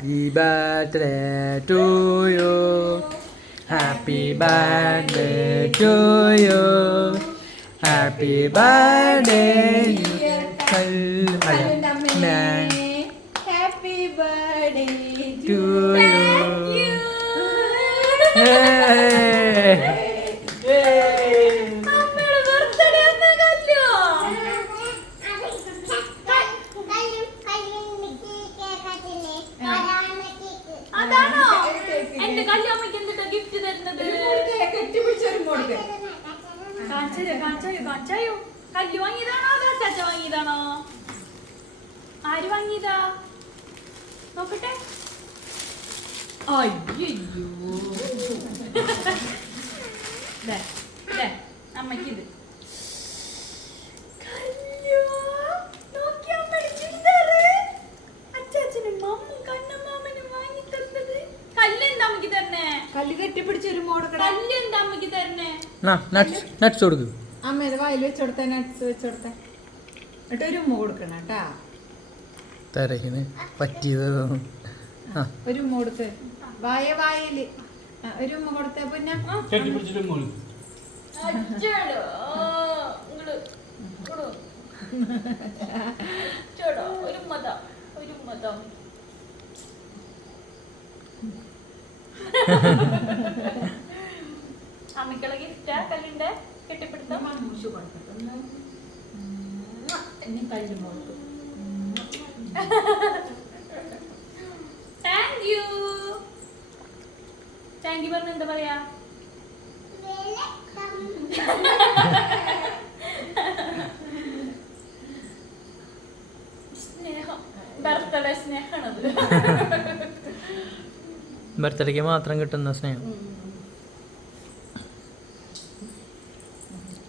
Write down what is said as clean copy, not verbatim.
Happy birthday to you. Happy birthday to you. Happy birthday Happy birthday to you. അതാണോ എന്റെ കല്യാമ്മക്ക് എന്തിട്ടാ gift തരുന്നത്? കാണിച്ചായോ കല്ല് വാങ്ങിയതാണോ അതോ ചാച്ച വാങ്ങിയതാണോ? ആര് വാങ്ങിയതാ നോക്കട്ടെ. അയ്യോ അമ്മക്കിത് കല്ല് കെട്ടിപ്പിടിച്ചൊരു മോഡ് കല്ല് എന്താ അമ്മക്ക് തരണേ? നട്ട്സ് കൊടുക്ക്. അമ്മ ഇത് വായിൽ വെച്ചോടുത്ത നട്ട്സ് വെച്ചോടുത്ത എന്നിട്ട് ഒരു ഉമ്മ കൊടുക്കണം കേട്ടാ. തരകിന് പറ്റിയത് ഒരു ഉമ്മ കൊടുത്ത് വായയില് ഒരു ഉമ്മ കൊടുത്ത പിന്നെ അമ്മക്കുള്ള ഗിഫ്റ്റാ കല്ലിന്റെ കെട്ടിപ്പിടുത്തം. കല്ല് മോൾക്ക് താങ്ക് യു. താങ്ക് യു പറഞ്ഞ എന്താ പറയാ? സ്നേഹം. ബർത്ത്ഡേ സ്നേഹമാണത്. ബർത്ത്ഡേക്ക് മാത്രം കിട്ടുന്ന സ്നേഹം.